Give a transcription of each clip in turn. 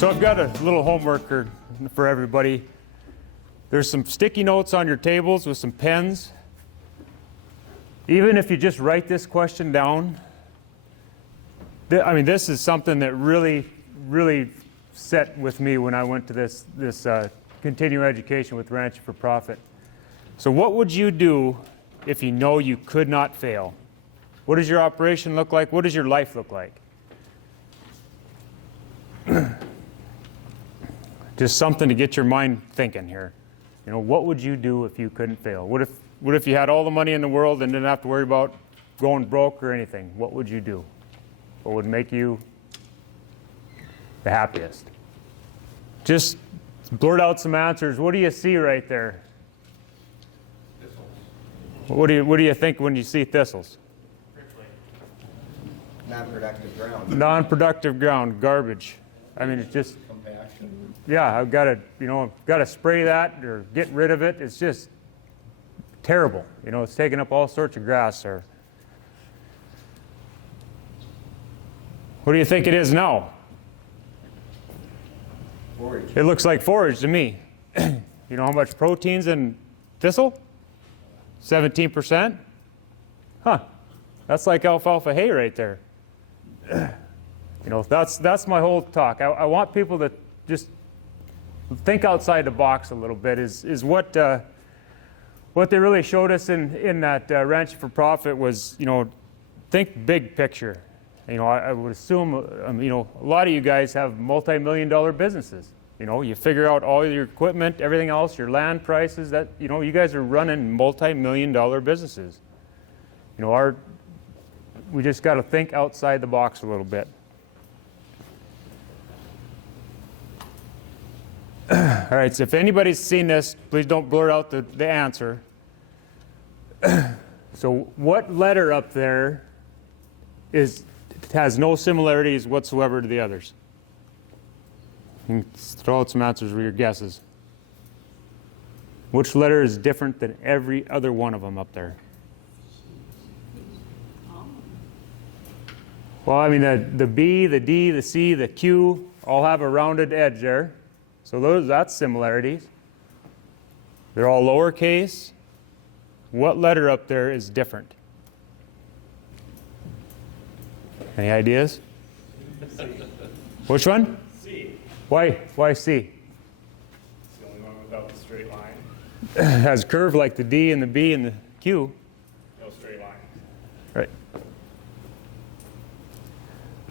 So I've got a little homework for everybody. There's some sticky notes on your tables with some pens. Even if you just write this question down, I mean, this is something that really set with me when I went to this continuing education with Ranching for Profit. So what would you do if you know you could not fail? What does your operation look like? What does your life look like? Just something to get your mind thinking here. You know, what would you do if you couldn't fail? What if you had all the money in the world and didn't have to worry about going broke or anything? What would you do? What would make you the happiest? Just blurt out some answers. What do you see right there? Thistles. What do you think when you see thistles? Non-productive ground. Non-productive ground, garbage. I mean, it's just, Compaction. yeah, I've got to spray that or get rid of it. It's just terrible. You know, it's taking up all sorts of grass there. What do you think it is now? Forage. It looks like forage to me. You know how much protein's in thistle? 17%? Huh. That's like alfalfa hay right there. You know, that's my whole talk. I want people to just think outside the box a little bit. Is what they really showed us in that Ranching for Profit was, you know, think big picture. You know, I would assume, you know, a lot of you guys have multi-million-dollar businesses. You know, you figure out all your equipment, everything else, your land prices. That, you know, you guys are running multi-million-dollar businesses. You know, we just got to think outside the box a little bit. All right, so if anybody's seen this, please don't blurt out the answer. So what letter up there has no similarities whatsoever to the others? You can throw out some answers with your guesses. Which letter is different than every other one of them up there? Well, I mean, the B, the D, the C, the Q all have a rounded edge there. So that's similarities. They're all lowercase. What letter up there is different? Any ideas? C. Which one? C. Why C? It's the only one without the straight line. It has curve like the D and the B and the Q. No straight line. Right.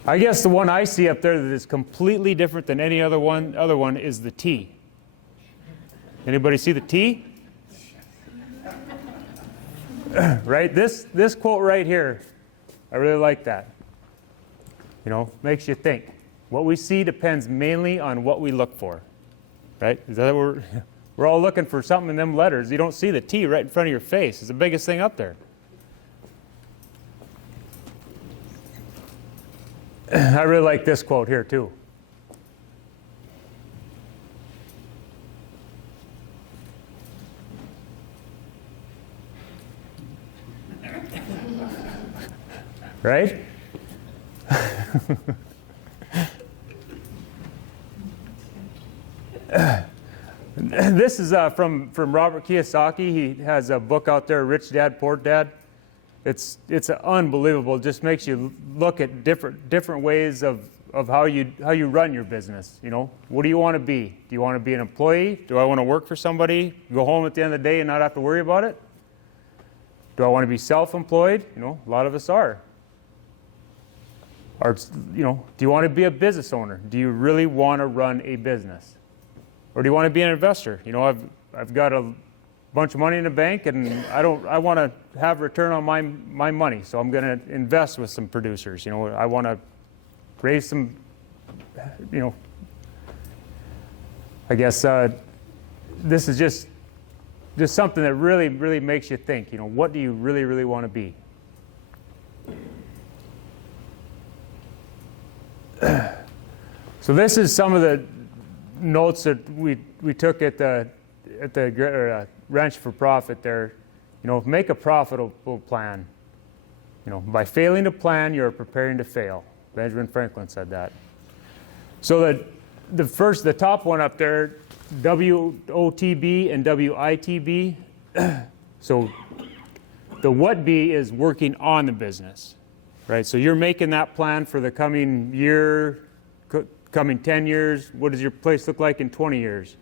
I guess the one I see up there that is completely different than any other one is the T. Anybody see the T? Right? This quote right here, I really like that. You know, makes you think. What we see depends mainly on what we look for. Right? Is that we're all looking for something in them letters. You don't see the T right in front of your face. It's the biggest thing up there. I really like this quote here too. Right? This is from Robert Kiyosaki. He has a book out there, Rich Dad, Poor Dad. It's unbelievable. It just makes you look at different ways of how you run your business. You know, what do you want to be? Do you want to be an employee? Do I want to work for somebody, go home at the end of the day and not have to worry about it? Do I want to be self-employed? You know, a lot of us are. Or, you know, do you want to be a business owner? Do you really want to run a business? Or do you want to be an investor? You know, I've got a bunch of money in the bank and I want to have return on my money, so I'm going to invest with some producers. You know, I want to raise some, you know, I guess this is just something that really makes you think. You know, what do you really want to be? So this is some of the notes that we took at the Ranching for Profit there. You know, make a profitable plan. You know, by failing to plan, you're preparing to fail. Benjamin Franklin said that. So that the top one up there, WOTB and WITB. So the what B is working on the business, right? So you're making that plan for the coming year, coming 10 years. What does your place look like in 20 years?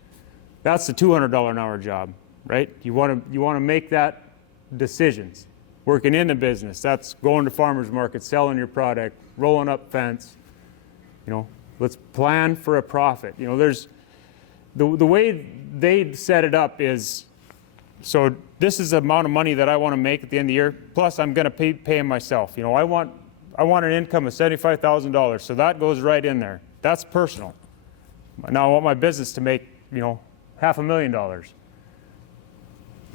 That's the $200 an hour job, right? You want to make that decisions. Working in the business, that's going to farmers market, selling your product, rolling up fence. Let's plan for a profit. There's the way they set it up is, so this is the amount of money that I want to make at the end of the year, plus I'm going to pay them myself. I want an income of $75,000, so that goes right in there. That's personal. Now I want my business to make, $500,000.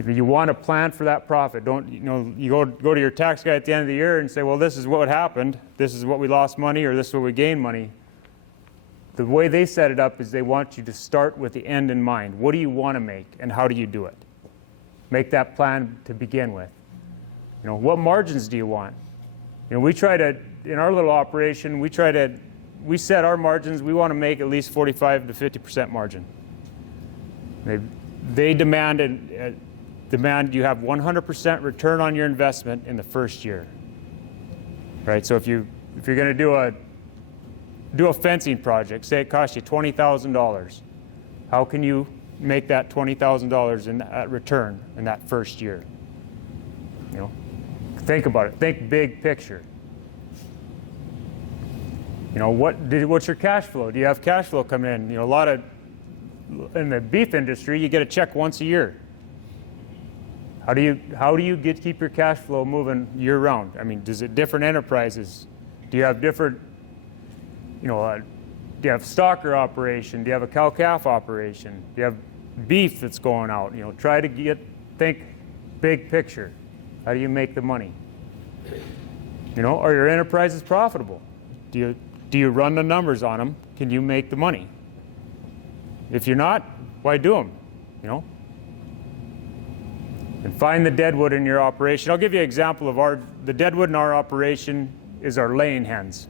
You want to plan for that profit. Don't, you go to your tax guy at the end of the year and say, well, this is what happened. This is what we lost money, or this is what we gained money. The way they set it up is they want you to start with the end in mind. What do you want to make, and how do you do it? Make that plan to begin with. What margins do you want? We try to, in our little operation, we set our margins. We want to make at least 45 to 50% margin. They demand you have 100% return on your investment in the first year. Right? So if you're going to do a fencing project, say it costs you $20,000, how can you make that $20,000 in return in that first year? Think about it. Think big picture. What's your cash flow? Do you have cash flow coming in? A lot of, in the beef industry, you get a check once a year. How do you keep your cash flow moving year round? Does it different enterprises? Do you have different, do you have stocker operation? Do you have a cow-calf operation? Do you have beef that's going out? Try to think big picture. How do you make the money? Are your enterprises profitable? Do you run the numbers on them? Can you make the money? If you're not, why do them? And find the deadwood in your operation. I'll give you an example of the deadwood in our operation is our laying hens.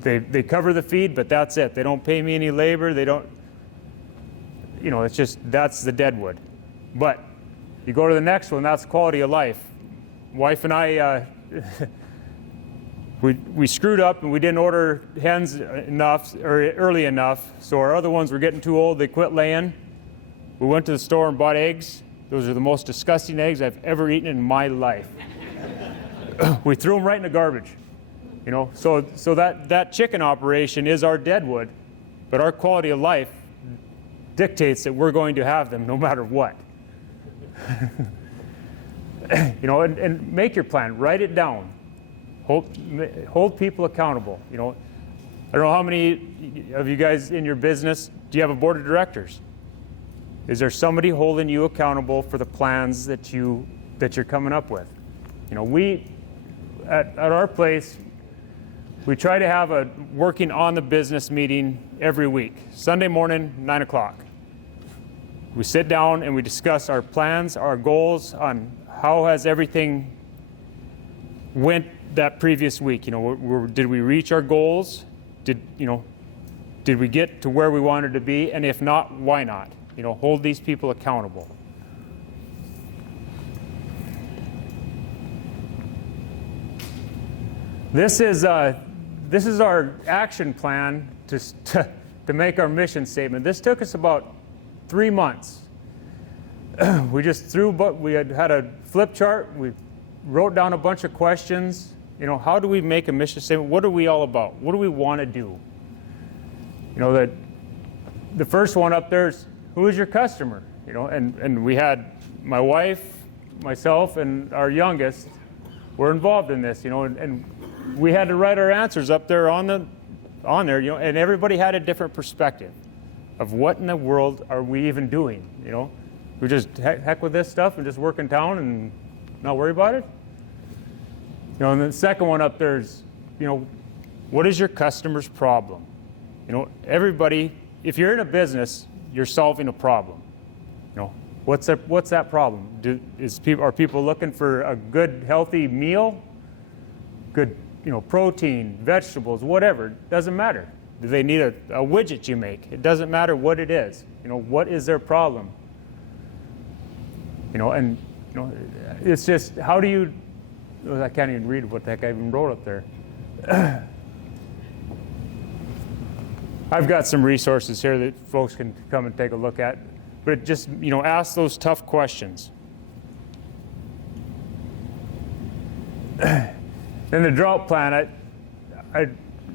They cover the feed, but that's it. They don't pay me any labor. They don't, it's just, that's the deadwood. But you go to the next one, that's quality of life. Wife and I, we screwed up and we didn't order hens enough or early enough, so our other ones were getting too old. They quit laying. We went to the store and bought eggs. Those are the most disgusting eggs I've ever eaten in my life. We threw them right in the garbage. So that chicken operation is our deadwood, but our quality of life dictates that we're going to have them no matter what. And make your plan. Write it down. Hold people accountable. I don't know how many of you guys in your business, do you have a board of directors? Is there somebody holding you accountable for the plans that you're coming up with? We at our place, we try to have a working on the business meeting every week, Sunday morning, 9 o'clock. We sit down and we discuss our plans, our goals on how has everything went that previous week. Did we reach our goals? Did we get to where we wanted to be? And if not, why not? Hold these people accountable. This is our action plan to make our mission statement. This took us about 3 months. We had a flip chart. We wrote down a bunch of questions. How do we make a mission statement? What are we all about? What do we want to do? The first one up there is, who is your customer? And we had my wife, myself, and our youngest were involved in this. And we had to write our answers up there on there. And everybody had a different perspective of what in the world are we even doing. We just heck with this stuff and just work in town and not worry about it. And the second one up there is, what is your customer's problem? Everybody, if you're in a business, you're solving a problem. What's that problem? Are people looking for a good, healthy meal? Good, protein, vegetables, whatever. Doesn't matter. Do they need a widget you make? It doesn't matter what it is. What is their problem? And it's just, how do you, I can't even read what the heck I even wrote up there. I've got some resources here that folks can come and take a look at, but just, ask those tough questions. In the drought plan,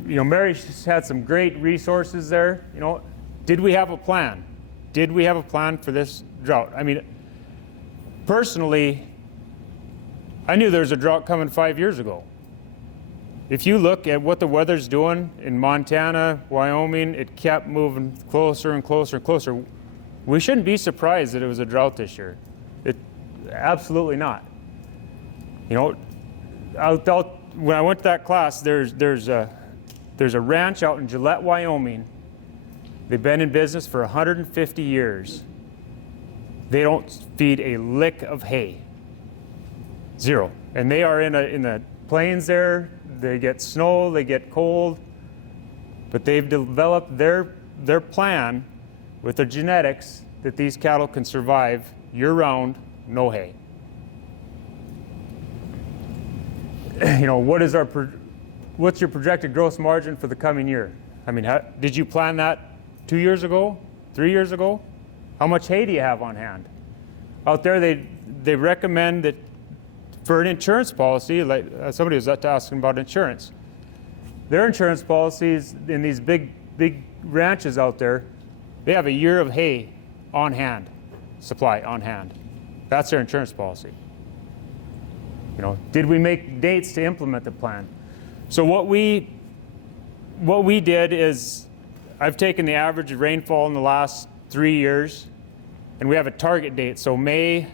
Mary had some great resources there. Did we have a plan? Did we have a plan for this drought? I mean, personally, I knew there was a drought coming 5 years ago. If you look at what the weather's doing in Montana, Wyoming, it kept moving closer and closer and closer. We shouldn't be surprised that it was a drought this year. Absolutely not. When I went to that class, there's a ranch out in Gillette, Wyoming. They've been in business for 150 years. They don't feed a lick of hay. Zero. And they are in the plains there. They get snow, they get cold. But they've developed their plan with their genetics that these cattle can survive year-round, no hay. What's your projected gross margin for the coming year? I mean, did you plan that 2 years ago, 3 years ago? How much hay do you have on hand? Out there, they recommend that for an insurance policy, like somebody was asking about insurance. Their insurance policies in these big ranches out there, they have a year of hay on hand, supply on hand. That's their insurance policy. Did we make dates to implement the plan? So what we did is, I've taken the average rainfall in the last 3 years, and we have a target date. So May,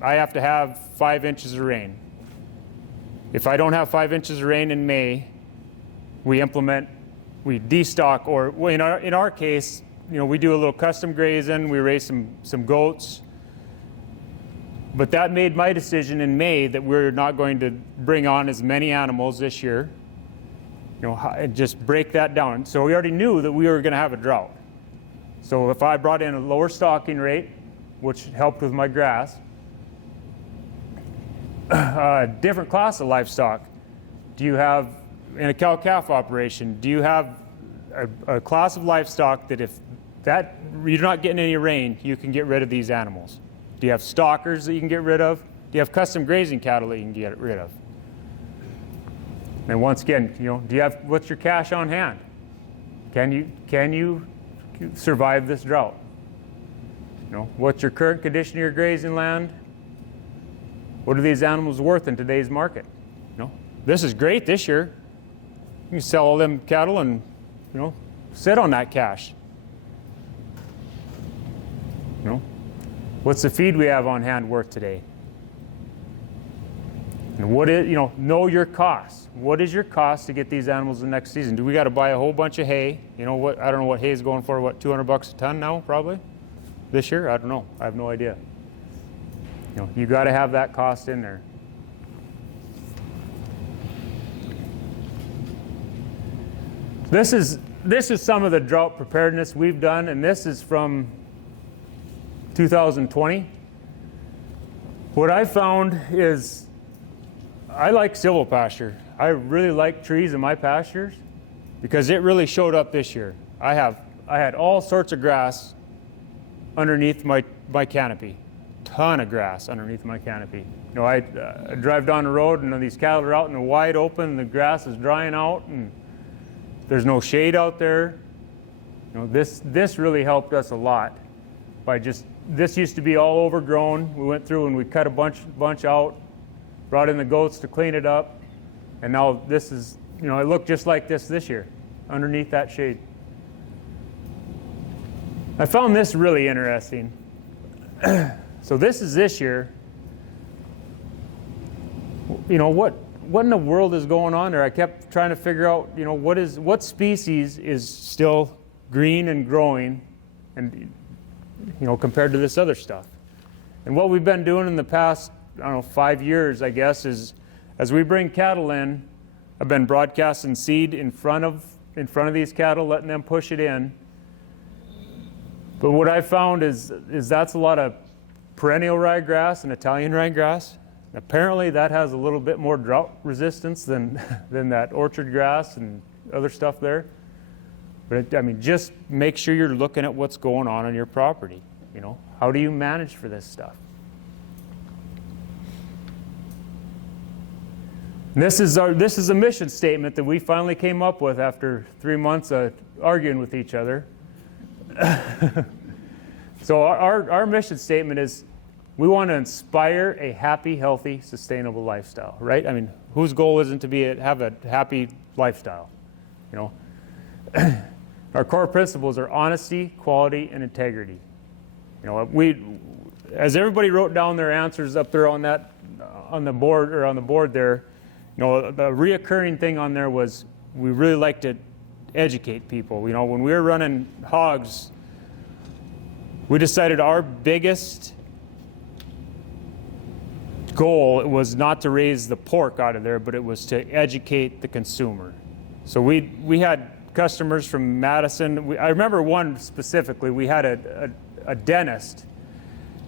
I have to have 5 inches of rain. If I don't have 5 inches of rain in May, we destock, or in our case, we do a little custom grazing, we raise some goats. But that made my decision in May that we're not going to bring on as many animals this year. And just break that down. So we already knew that we were going to have a drought. So if I brought in a lower stocking rate, which helped with my grass, a different class of livestock. Do you have, in a cow-calf operation, do you have a class of livestock that if you're not getting any rain, you can get rid of these animals? Do you have stockers that you can get rid of? Do you have custom grazing cattle that you can get rid of? And once again, what's your cash on hand? Can you survive this drought? What's your current condition of your grazing land? What are these animals worth in today's market? This is great this year. You can sell all them cattle and sit on that cash. What's the feed we have on hand worth today? And what is, know your costs. What is your cost to get these animals the next season? Do we got to buy a whole bunch of hay? I don't know what hay is going for, $200 a ton now, probably? This year? I don't know. I have no idea. You got to have that cost in there. This is some of the drought preparedness we've done, and this is from 2020. What I found is I like silvopasture. I really like trees in my pastures because it really showed up this year. I had all sorts of grass underneath my canopy. Ton of grass underneath my canopy. I drive down the road and these cattle are out in the wide open and the grass is drying out and there's no shade out there. This really helped us a lot by this used to be all overgrown. We went through and we cut a bunch out, brought in the goats to clean it up, and now this is, it looked just like this year, underneath that shade. I found this really interesting. So this is this year. What in the world is going on there? I kept trying to figure out, what species is still green and growing, and compared to this other stuff. And what we've been doing in the past, 5 years, I guess, is as we bring cattle in, I've been broadcasting seed in front of in front of these cattle, letting them push it in. But what I found is that's a lot of perennial ryegrass and Italian ryegrass. Apparently that has a little bit more drought resistance than that orchard grass and other stuff there. But I mean, just make sure you're looking at what's going on your property. You know, how do you manage for this stuff? And this is a mission statement that we finally came up with after 3 months of arguing with each other. So our mission statement is we want to inspire a happy, healthy, sustainable lifestyle, right? I mean, whose goal isn't to have a happy lifestyle, you know? Our core principles are honesty, quality, and integrity. You know, as everybody wrote down their answers up there on the board there, you know, the reoccurring thing on there was we really like to educate people. You know, when we were running hogs, we decided our biggest goal was not to raise the pork out of there, but it was to educate the consumer. So we had customers from Madison. I remember one specifically. We had a dentist,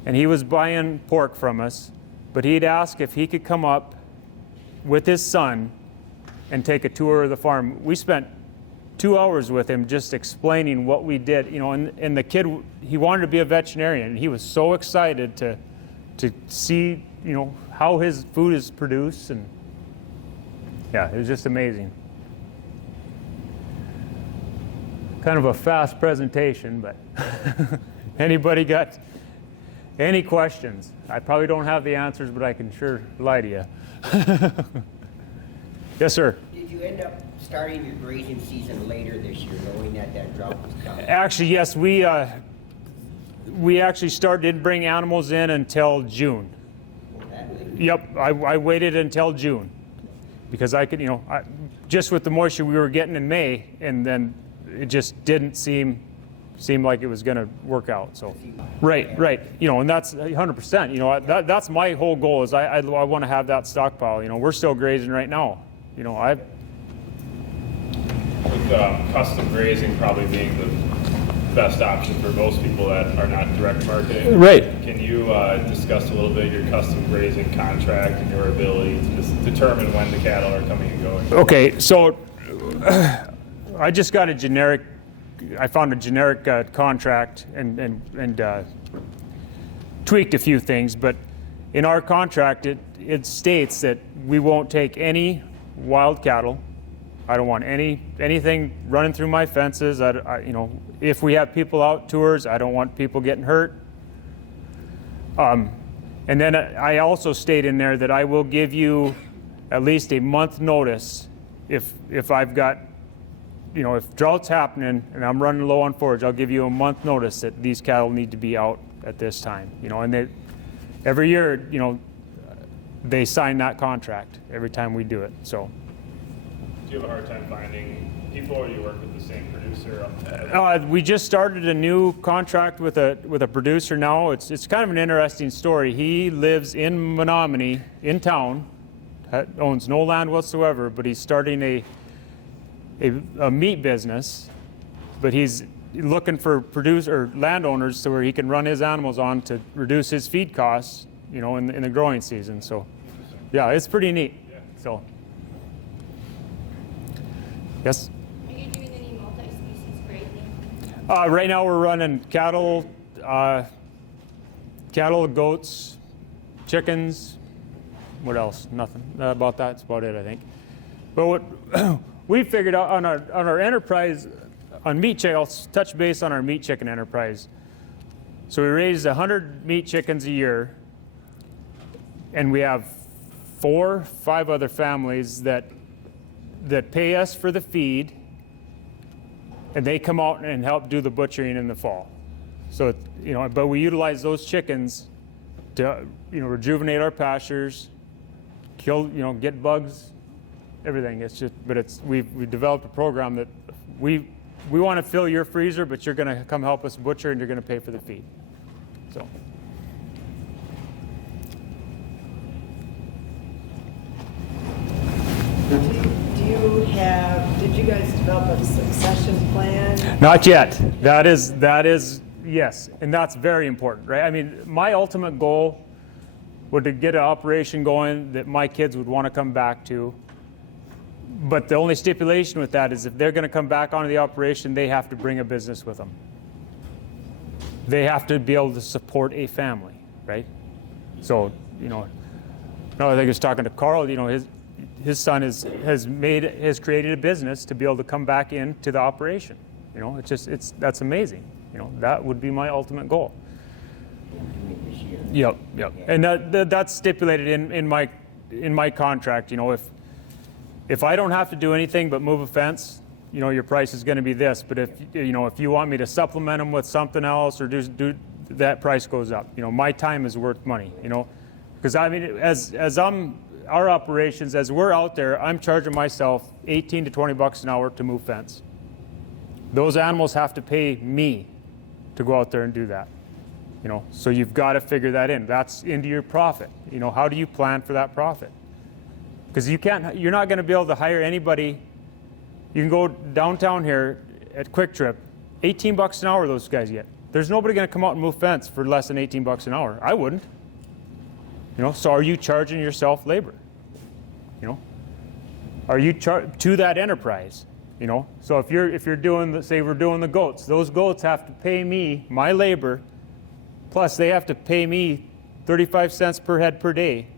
and he was buying pork from us, but he'd ask if he could come up with his son and take a tour of the farm. We spent 2 hours with him just explaining what we did, you know, and the kid, he wanted to be a veterinarian, and he was so excited to see, you know, how his food is produced, and yeah, it was just amazing. Kind of a fast presentation, but anybody got any questions? I probably don't have the answers, but I can sure lie to you. Yes, sir. Did you end up starting your grazing season later this year, knowing that drought was coming? Actually, yes, we actually didn't bring animals in until June. Yep, I waited until June because I could, you know, just with the moisture we were getting in May, and then it just didn't seem like it was going to work out. So, right, you know, and that's 100%. You know, that's my whole goal is I want to have that stockpile. You know, we're still grazing right now. You know, With custom grazing probably being the best option for most people that are not direct marketing. Right. Can you discuss a little bit your custom grazing contract and your ability to just determine when the cattle are coming and going? Okay, so I just got I found a generic contract and tweaked a few things, but in our contract it states that we won't take any wild cattle. I don't want anything running through my fences. You know, if we have people out tours, I don't want people getting hurt. And then I also state in there that I will give you at least a month notice if I've got, you know, if drought's happening and I'm running low on forage, I'll give you a month notice that these cattle need to be out at this time. You know, and every year, you know, they sign that contract every time we do it. So. Do you have a hard time finding people, or do you work with the same producer? We just started a new contract with a producer now. It's kind of an interesting story. He lives in Menominee, in town, owns no land whatsoever, but he's starting a meat business. But he's looking for landowners to where he can run his animals on to reduce his feed costs, you know, in the growing season. So, yeah, it's pretty neat. Yeah. So. Yes? Are you doing any multi-species grazing? Right now we're running cattle, goats, chickens. What else? Nothing about that. That's about it, I think. But what we figured out on our enterprise, on meat chicken, I'll touch base on our meat chicken enterprise. So we raise 100 meat chickens a year, and we have 4, 5 other families that pay us for the feed, and they come out and help do the butchering in the fall. So, you know, but we utilize those chickens to, you know, rejuvenate our pastures, kill, you know, get bugs, everything. It's just, but we've developed a program that we want to fill your freezer, but you're going to come help us butcher, and you're going to pay for the feed. So. Did you guys develop a succession plan? Not yet. That is yes, and that's very important, right? I mean, my ultimate goal would to get an operation going that my kids would want to come back to. But the only stipulation with that is if they're going to come back onto the operation, they have to bring a business with them. They have to be able to support a family, right? So, you know, I think I was talking to Carl, you know, his son has created a business to be able to come back into the operation. You know, that's amazing. You know, that would be my ultimate goal. Yep. And that's stipulated in my contract. You know, if I don't have to do anything but move a fence, you know, your price is going to be this. But if you want me to supplement them with something else or do that, price goes up. You know, my time is worth money. You know, because I mean, as our operations, as we're out there, I'm charging myself $18 to $20 an hour to move fence. Those animals have to pay me to go out there and do that. You know, so you've got to figure that in. That's into your profit. You know, how do you plan for that profit? Because you're not going to be able to hire anybody. You can go downtown here at Quick Trip, $18 an hour those guys get. There's nobody going to come out and move fence for less than $18 an hour. I wouldn't. You know, so are you charging yourself labor? You know, are you to that enterprise? You know, so if you're doing say we're doing the goats, those goats have to pay me my labor, plus they have to pay me 35 cents per head per day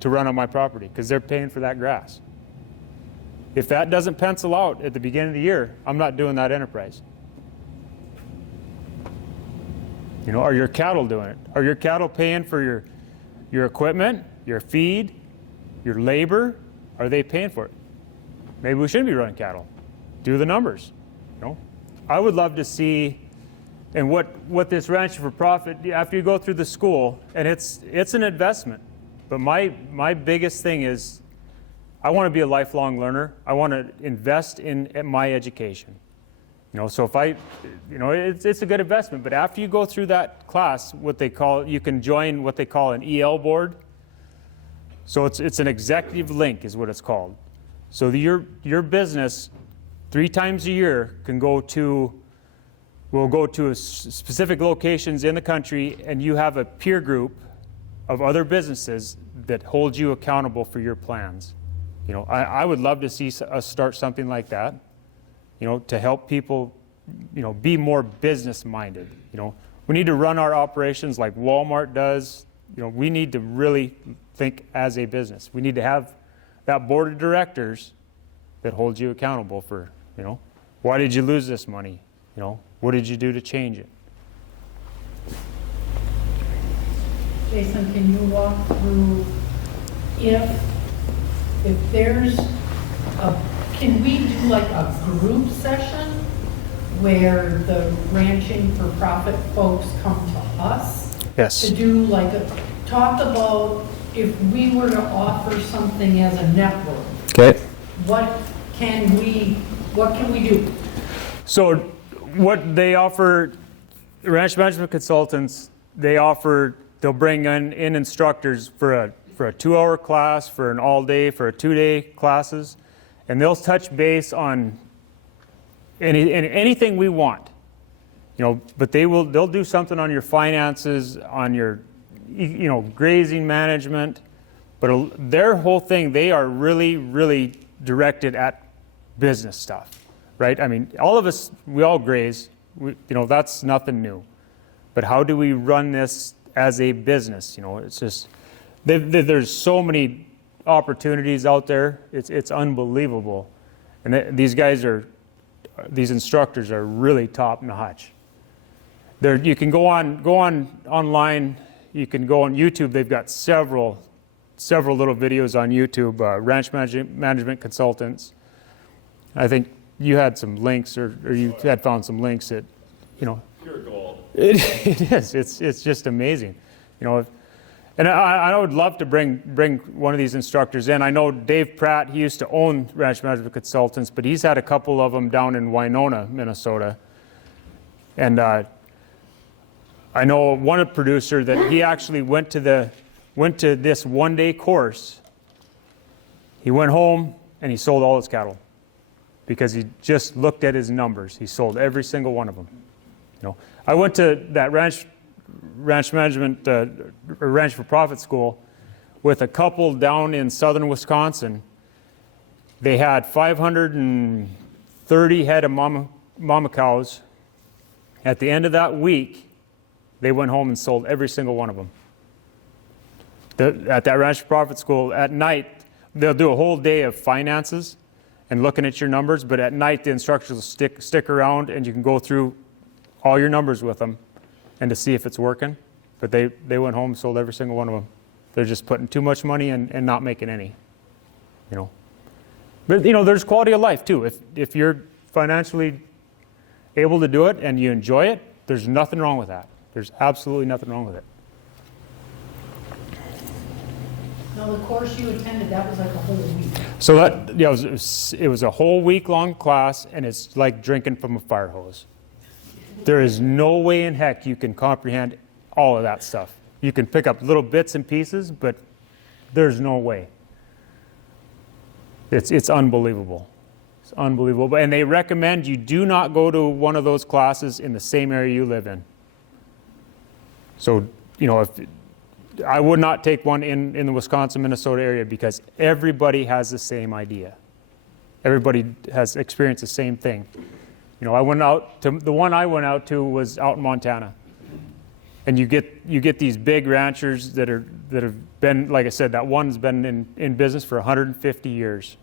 to run on my property because they're paying for that grass. If that doesn't pencil out at the beginning of the year, I'm not doing that enterprise. You know, are your cattle doing it? Are your cattle paying for your equipment, your feed, your labor? Are they paying for it? Maybe we shouldn't be running cattle. Do the numbers. You know, I would love to see, and what this ranch for profit, after you go through the school, and it's an investment. But my biggest thing is, I want to be a lifelong learner. I want to invest in my education. You know, so if it's a good investment. But after you go through that class, you can join what they call an EL board. So it's an executive link is what it's called. So your business 3 times a year will go to specific locations in the country, and you have a peer group of other businesses that hold you accountable for your plans. You know, I would love to see us start something like that, you know, to help people, you know, be more business minded. You know, we need to run our operations like Walmart does. You know, we need to really think as a business. We need to have that board of directors that holds you accountable for, you know, why did you lose this money? You know, what did you do to change it? Jason, can you walk through if there's can we do like a group session where the ranching for profit folks come to us? Yes. To do talk about if we were to offer something as a network. Okay. What can we do? So what they offer, ranch management consultants, they'll bring in instructors for a 2-hour class, for an all-day, for a 2-day classes, and they'll touch base on anything we want. You know, but they'll do something on your finances, on your, you know, grazing management, but their whole thing, they are really, really directed at business stuff, right? I mean, all of us, we all graze, you know, that's nothing new. But how do we run this as a business? You know, it's just, there's so many opportunities out there. It's unbelievable. And these instructors are really top notch. You can go online. You can go on YouTube. They've got several little videos on YouTube. Ranch management consultants. I think you had some links, or you had found some links that, you know. Pure gold. It is. It's just amazing, you know. And I would love to bring one of these instructors in. I know Dave Pratt. He used to own Ranch Management Consultants, but he's had a couple of them down in Winona, Minnesota. And I know one producer that he actually went to this 1-day course. He went home and he sold all his cattle. because he just looked at his numbers. He sold every single one of them. You know, I went to that ranch management or ranch for profit school with a couple down in southern Wisconsin. They had 530 head of mama cows. At the end of that week, they went home and sold every single one of them. At that ranch for profit school, at night, they'll do a whole day of finances and looking at your numbers, but at night the instructors will stick around and you can go through all your numbers with them and to see if it's working. But they went home and sold every single one of them. They're just putting too much money in and not making any. You know. But you know, there's quality of life too. If you're financially able to do it and you enjoy it, there's nothing wrong with that. There's absolutely nothing wrong with it. Now, the course you attended, that was like a whole week. So that, yeah, it was a whole week-long class, and it's like drinking from a fire hose. There is no way in heck you can comprehend all of that stuff. You can pick up little bits and pieces, but there's no way. It's unbelievable. It's unbelievable. And they recommend you do not go to one of those classes in the same area you live in. So, you know, I would not take one in the Wisconsin, Minnesota area because everybody has the same idea. Everybody has experienced the same thing. You know, the one I went out to was out in Montana. And you get these big ranchers that have been, like I said, that one's been in business for 150 years.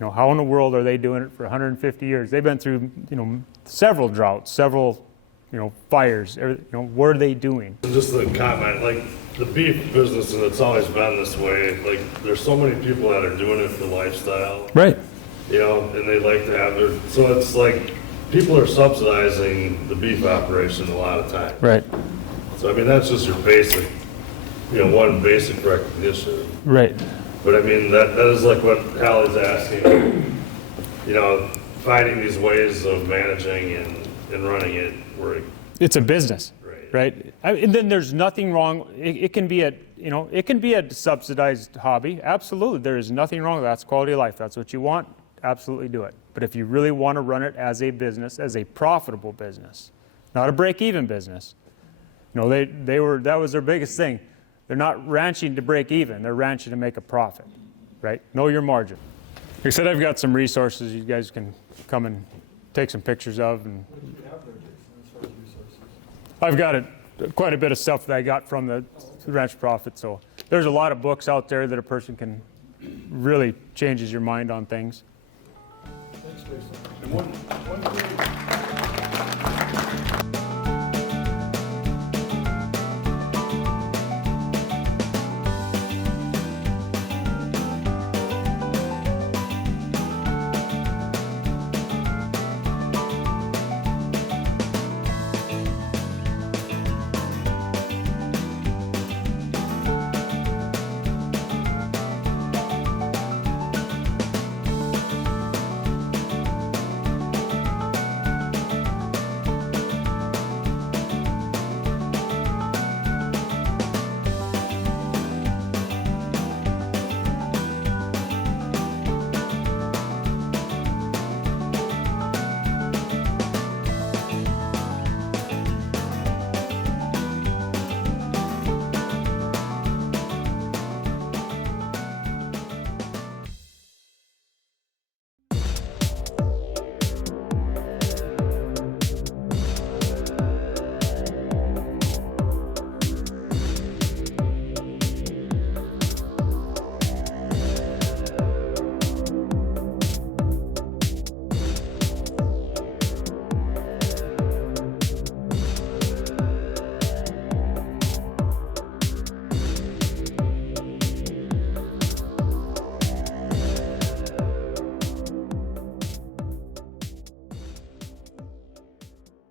You know, how in the world are they doing it for 150 years? They've been through, you know, several droughts, several, you know, fires. You know, what are they doing? Just the comment, like the beef business, and it's always been this way. Like there's so many people that are doing it for lifestyle, Right. you know, and they like to have their. So it's like people are subsidizing the beef operation a lot of times. Right. So I mean that's just your basic, you know, one basic recognition. Right. But I mean that is like what Hallie's asking. You know, finding these ways of managing and running it where It's a business. Right. And then there's nothing wrong. It can be a subsidized hobby. Absolutely, there is nothing wrong with that. That's quality of life. That's what you want. Absolutely do it. But if you really want to run it as a business, as a profitable business, not a break-even business. You know, that was their biggest thing. They're not ranching to break even. They're ranching to make a profit. Right? Know your margin. Like I said, I've got some resources you guys can come and take some pictures of. And I've got quite a bit of stuff that I got from the Ranch Profit. So there's a lot of books out there that a person can really changes your mind on things. Thanks, Jason. And one thing